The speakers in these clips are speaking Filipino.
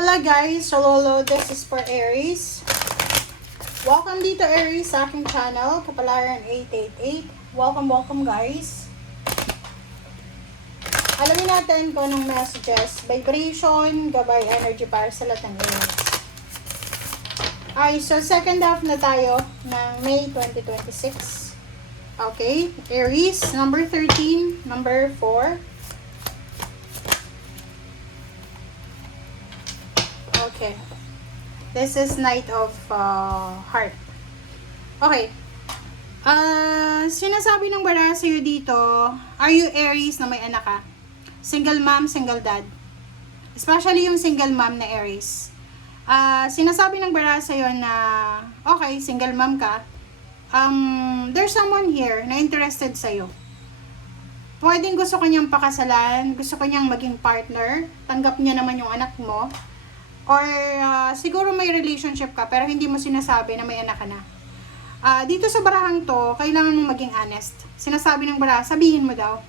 Hello guys, hello, this is for Aries. Welcome dito Aries sa aking channel, Kapalaran 888. Welcome guys. Alamin natin kung anong messages, vibration, gabay, energy para sa lahat ng Aries. Okay, so second half na tayo ng May 2026. Okay, Aries, number 13, number 4. Okay. This is Knight of Heart. Okay. Sinasabi ng bara sa'yo dito, are you Aries na may anak ka? Single mom, single dad. Especially yung single mom na Aries. Sinasabi ng bara sa'yo na, okay, single mom ka. There's someone here na interested sa'yo. Pwedeng gusto ko niyang pakasalan, gusto ko niyang maging partner, tanggap niya naman yung anak mo. Or siguro may relationship ka pero hindi mo sinasabi na may anak ka na. Dito sa barahang to, kailangan mong maging honest. Sinasabi ng baraha, sabihin mo daw.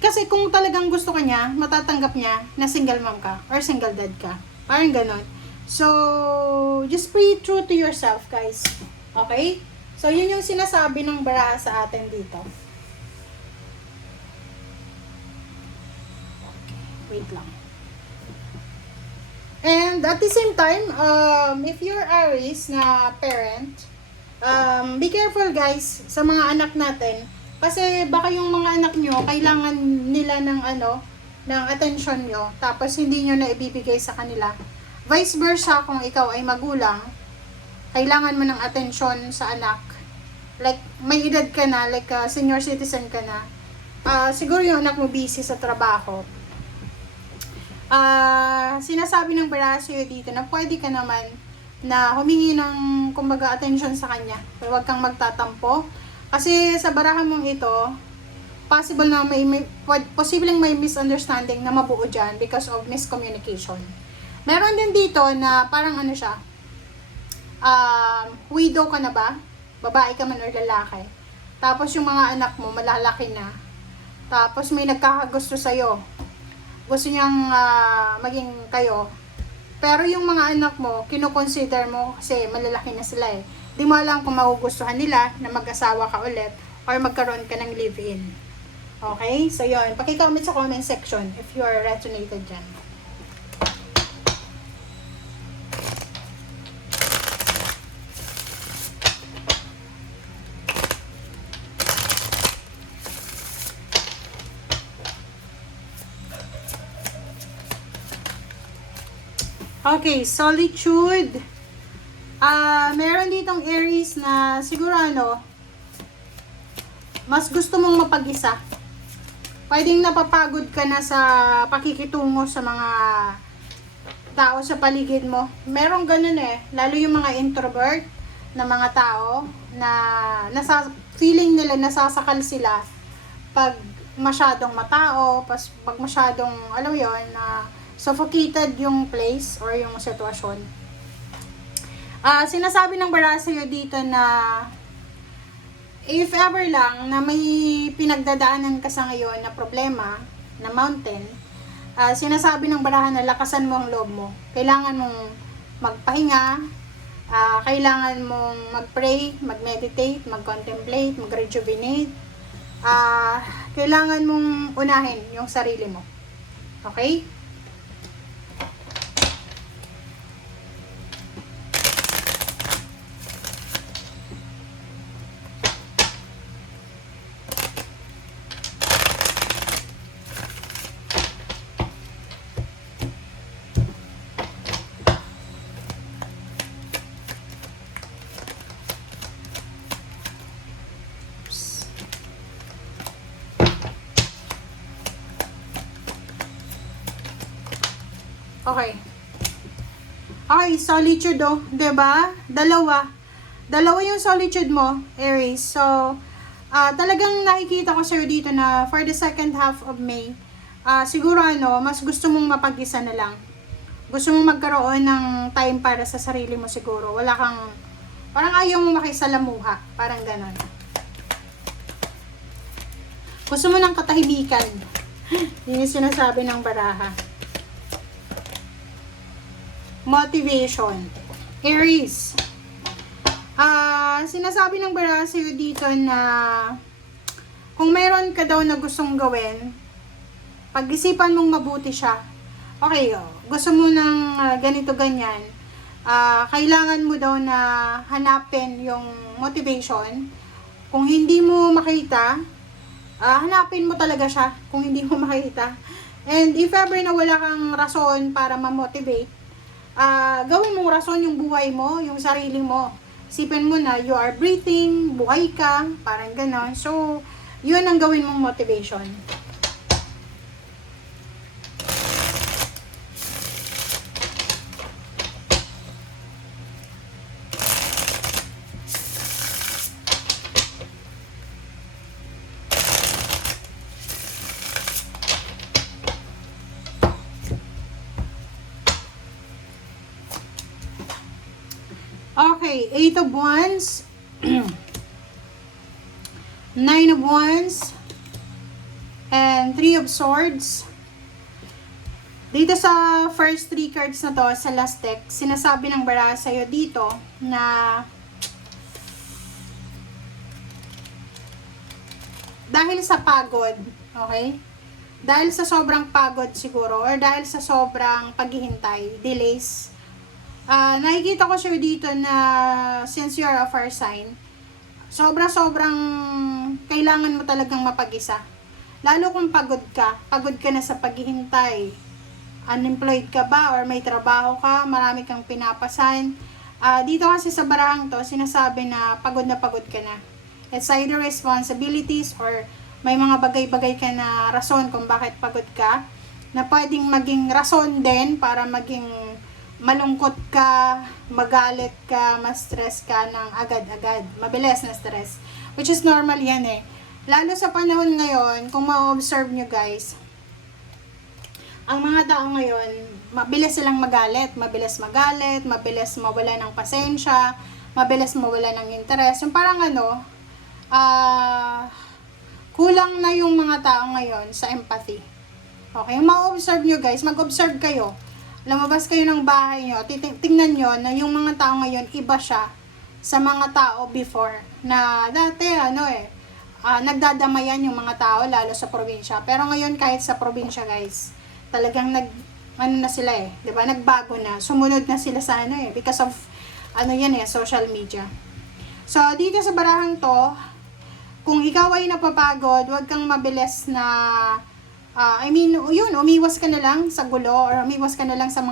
Kasi kung talagang gusto ka niya, matatanggap niya na single mom ka or single dad ka. Parang ganon. So, just be true to yourself, guys. Okay? So, yun yung sinasabi ng baraha sa atin dito. Wait lang. And at the same time, if you're Aries na parent, be careful guys sa mga anak natin. Kasi baka yung mga anak nyo, kailangan nila ng ng attention nyo. Tapos hindi nyo na ibibigay sa kanila. Vice versa, kung ikaw ay magulang, kailangan mo ng attention sa anak. Like, may edad ka na, like senior citizen ka na. Siguro yung anak mo busy sa trabaho. Sinasabi ng baraha sa'yo dito na pwede ka naman na humingi ng kumbaga attention sa kanya. Pero huwag kang magtatampo. Kasi sa baraha mong ito, possible na posibleng may misunderstanding na mabuo dyan because of miscommunication. Meron din dito na parang siya, widow ka na ba? Babae ka man or lalaki. Tapos yung mga anak mo malalaki na. Tapos may nagkakagusto sa'yo. Gusto niyang maging kayo. Pero yung mga anak mo, kino-consider mo kasi malalaki na sila eh. Di mo alam kung magugustuhan nila na mag-asawa ka ulit or magkaroon ka ng live-in. Okay? So yun. Paki-comment sa comment section if you are resonated dyan. Okay, solitude. Meron ditong Aries na siguro mas gusto mong mapag-isa. Pwedeng napapagod ka na sa pakikitungo sa mga tao sa paligid mo. Merong ganun eh. Lalo yung mga introvert na mga tao na feeling nila nasasakal sila pag masyadong matao, pag masyadong, alam mo yun, suffocated yung place or yung sitwasyon. Sinasabi ng baraha sa'yo dito na if ever lang na may pinagdadaanan ka sa ngayon na problema, na mountain, sinasabi ng baraha na lakasan mo ang loob mo. Kailangan mong magpahinga, kailangan mong mag-pray, mag-meditate, mag-contemplate, mag-rejuvenate. Kailangan mong unahin yung sarili mo. Okay? Okay. Okay, solitude oh, 'di ba? Dalawa yung solitude mo, Aries. So, talagang nakikita ko sa'yo dito na for the second half of May, siguro mas gusto mong mapag-isa na lang. Gusto mong magkaroon ng time para sa sarili mo siguro. Wala kang, parang ayaw mo makisalamuha. Parang ganon. Gusto mo ng katahimikan. Yun yung sinasabi ng baraha. motivation. Aries. Sinasabi ng bara sa'yo dito na kung mayroon ka daw na gustong gawin, pag-isipan mong mabuti siya. Okay, gusto mo ng ganito ganyan, kailangan mo daw na hanapin yung motivation. Kung hindi mo makita, hanapin mo talaga siya kung hindi mo makita. And if ever na wala kang rason para ma-motivate, gawin mong rason yung buhay mo, yung sarili mo. Isipin mo na you are breathing, buhay ka, parang ganon. So, yun ang gawin mong motivation. Okay, 8 of Wands, 9 of Wands, and 3 of Swords. Dito sa first 3 cards na to, sa last deck, sinasabi ng bara sa'yo dito na dahil sa pagod, okay? Dahil sa sobrang pagod siguro, or dahil sa sobrang paghihintay, delays, nakikita ko siya dito na since you are a fire sign, sobrang kailangan mo talagang mapag-isa. Lalo kung pagod ka na sa paghihintay, unemployed ka ba or may trabaho ka, marami kang pinapasan. Dito kasi sa barahang to, sinasabi na pagod ka na. It's either responsibilities or may mga bagay-bagay ka na rason kung bakit pagod ka, na pwedeng maging rason din para maging malungkot ka, magalit ka, ma-stress ka ng agad-agad. Mabilis na stress. Which is normal yan eh. Lalo sa panahon ngayon, kung ma-observe nyo guys, ang mga tao ngayon, mabilis silang magalit, mabilis mawala ng pasensya, mabilis mawala ng interes. Yung parang kulang na yung mga tao ngayon sa empathy. Okay, ma-observe nyo guys, mag-observe kayo. Lumabas kayo ng bahay nyo, tingnan nyo na yung mga tao ngayon, iba siya sa mga tao before. Na dati, nagdadamayan yung mga tao, lalo sa probinsya. Pero ngayon, kahit sa probinsya, guys, talagang na sila eh. Diba? Nagbago na. Sumunod na sila sa because of, social media. So, dito sa barahang to, kung ikaw ay napapagod, huwag kang mabilis na umiwas ka na lang sa gulo or umiwas ka na lang sa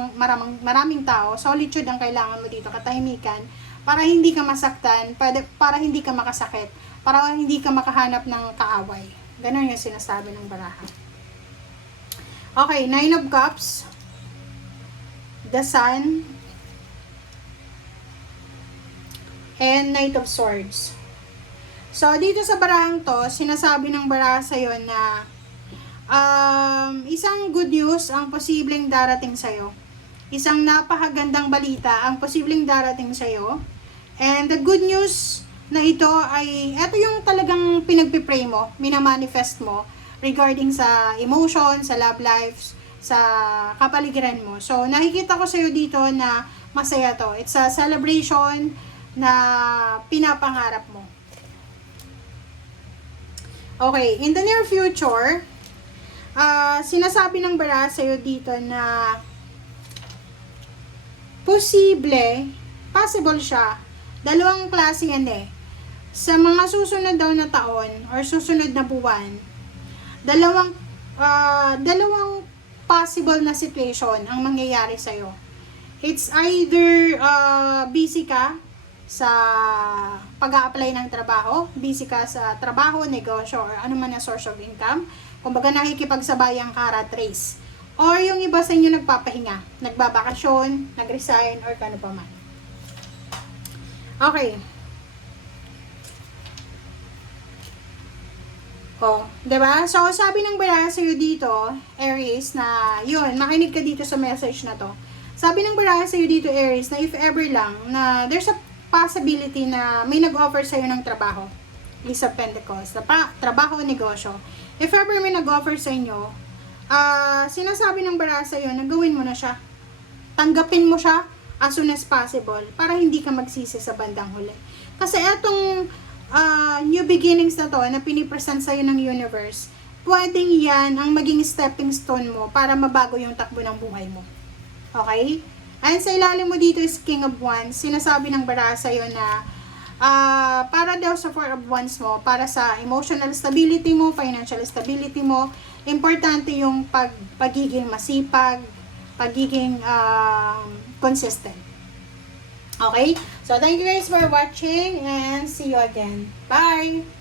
maraming tao. Solitude ang kailangan mo dito, katahimikan, para hindi ka masaktan, para hindi ka makasakit, para hindi ka makahanap ng kaaway. Ganon yung sinasabi ng baraha. Okay, 9 of Cups, the Sun, and Knight of Swords. So, dito sa barahang to, sinasabi ng baraha sa'yo na isang good news ang posibleng darating sa'yo. Isang napakagandang balita ang posibleng darating sa'yo. And the good news na ito ay, ito yung talagang pinagpipray mo, minamanifest mo regarding sa emotion, sa love lives, sa kapaligiran mo. So, nakikita ko sa'yo dito na masaya to. It's a celebration na pinapangarap mo. Okay, in the near future, sinasabi ng bara sa'yo dito na possible siya. Dalawang klase yan eh. Sa mga susunod daw na taon or susunod na buwan, dalawang possible na situation ang mangyayari sa'yo. It's either busy ka sa pag-a-apply ng trabaho, busy ka sa trabaho, negosyo, or ano man na source of income. Kumbaga nakikipagsabayang ka rat race. Or yung iba sa inyo nagpapahinga, nagbabakasyon, nag-resign, or kano pa man. Okay. Diba? So, sabi ng bara sa'yo dito, Aries, na yun, makinig ka dito sa message na to. Sabi ng bara sa'yo dito, Aries, na if ever lang, na there's a possibility na may nag-offer sa'yo ng trabaho. Ace of Pentacles, trabaho, negosyo. If ever may nag-offer sa inyo, sinasabi ng bara sa'yo na gawin mo na siya. tanggapin mo siya as soon as possible para hindi ka magsisi sa bandang huli. Kasi etong new beginnings na to na pinipresent sa'yo ng universe, pwedeng yan ang maging stepping stone mo para mabago yung takbo ng buhay mo. Okay? And sa ilalim mo dito is King of Wands. Sinasabi ng baraha sa'yo na para daw sa Four of Wands mo, para sa emotional stability mo, financial stability mo, importante yung pagiging masipag, pagiging consistent. Okay? So, thank you guys for watching and see you again. Bye!